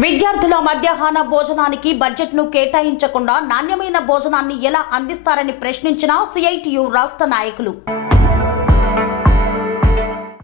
విద్యార్థుల మధ్యాహ్న భోజనానికి బడ్జెట్ను కేటాయించకుండా నాణ్యమైన భోజనాన్ని ఎలా అందిస్తారని ప్రశ్నించిన సిఐటియు రాష్ట్ర నాయకులు.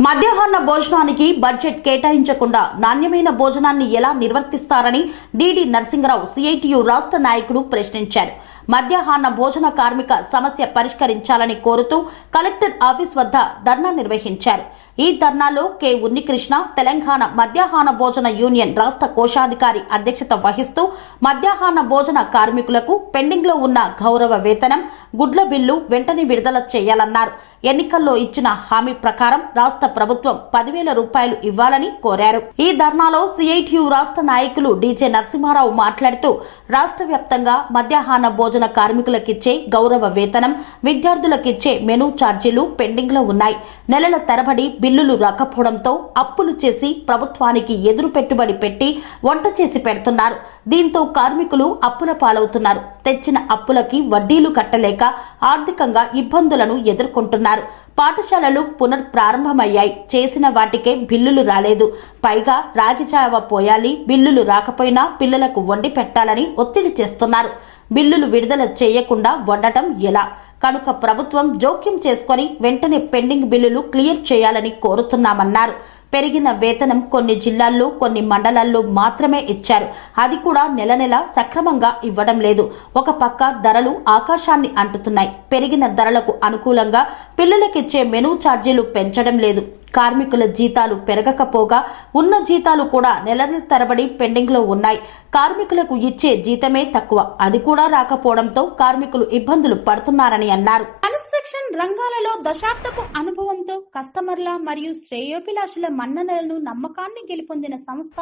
మధ్యాహ్న భోజనానికి బడ్జెట్ కేటాయించకుండా నాణ్యమైన భోజనాన్ని ఎలా నిర్వర్తిస్తారని డిడి నరసింగరావు సిఐటియు రాష్ట్ర నాయకుడు ప్రశ్నించారు. మధ్యాహ్న భోజన కార్మిక సమస్య పరిష్కరించాలని కోరుతూ కలెక్టర్ ఆఫీస్ వద్ద ధర్నా నిర్వహించారు. ఈ ధర్నాలో కె ఉన్నికృష్ణ తెలంగాణ మధ్యాహ్న భోజన యూనియన్ రాష్ట్ర కోశాధికారి అధ్యక్షత వహిస్తూ మధ్యాహ్న భోజన కార్మికులకు పెండింగ్ లో ఉన్న గౌరవ వేతనం, గుడ్ల బిల్లు వెంటనే విడుదల చేయాలన్నారు. ఎన్నికల్లో ఇచ్చిన హామీ ప్రకారం రాష్ట్ర ప్రభుత్వం 10,000 రూపాయలు ఇవ్వాలని కోరారు. ఈ ధర్నాలో సిఐటియు రాష్ట్ర నాయకులు డిజె నరసింహారావు మాట్లాడుతూ రాష్ట్ర వ్యాప్తంగా మధ్యాహ్న భోజన కార్మికులకిచ్చే గౌరవ వేతనం, విద్యార్థులకిచ్చే మెనూ ఛార్జీలు పెండింగ్ లో ఉన్నాయి. నెలల తరబడి బిల్లులు రాకపోవడంతో అప్పులు చేసి ప్రభుత్వానికి ఎదురు పెట్టుబడి పెట్టి వంట చేసి పెడుతున్నారు. దీంతో కార్మికులు అప్పుల పాలవుతున్నారు. తెచ్చిన అప్పులకి వడ్డీలు కట్టలేక ఆర్థికంగా ఇబ్బందులను ఎదుర్కొంటున్నారు. పాఠశాలలు పునఃప్రారంభమయ్యాయి. చేసిన వాటికే బిల్లులు రాలేదు. పైగా రాగి జావ పోయాలి, బిల్లులు రాకపోయినా పిల్లలకు వండి పెట్టాలని ఒత్తిడి చేస్తున్నారు. బిల్లులు విడుదల చేయకుండా వండటం ఎలా? కనుక ప్రభుత్వం జోక్యం చేసుకుని వెంటనే పెండింగ్ బిల్లులు క్లియర్ చేయాలని కోరుతున్నామన్నారు. పెరిగిన వేతనం కొన్ని జిల్లాల్లో, కొన్ని మండలాల్లో మాత్రమే ఇచ్చారు. అది కూడా నెల నెల సక్రమంగా ఇవ్వడం లేదు. ఒక పక్క ధరలు ఆకాశాన్ని అంటుతున్నాయి. పెరిగిన ధరలకు అనుకూలంగా పిల్లలకిచ్చే మెనూ ఛార్జీలు పెంచడం లేదు. కార్మికుల జీతాలు పెరగకపోగా ఉన్న జీతాలు కూడా నెలల తరబడి పెండింగ్ లో ఉన్నాయి. కార్మికులకు ఇచ్చే జీతమే తక్కువ. అది కూడా రాకపోవడంతో కార్మికులు ఇబ్బందులు పడుతున్నారని అన్నారు. కన్స్ట్రక్షన్ రంగాలలో దశాబ్దపు అనుభవంతో కస్టమర్ల మరియు శ్రేయోభిలాషుల మన్ననలను, నమ్మకాన్ని గెలుపొందిన సంస్థ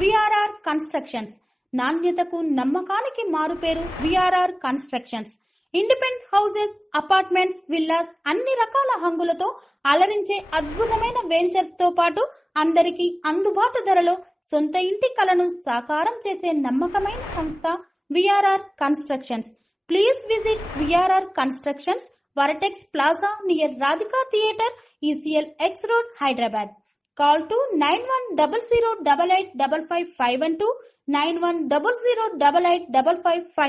విఆర్ఆర్ కన్స్ట్రక్షన్స్. నాణ్యతకు, నమ్మకానికి మారుపేరు VRR constructions. Independent houses, apartments, villas అన్ని రకాల హంగులతో అలరించే అద్భుతమైన వెంచర్స్ తో పాటు అందరికీ అందుబాటు ధరలో సొంత ఇంటి కలను సాకారం చేసే నమ్మకమైన సంస్థ VRR constructions. Please visit VRR constructions, Varatex Plaza near Radhika Theatre, ECL X Road, Hyderabad. Call to 9100885551 9100885559.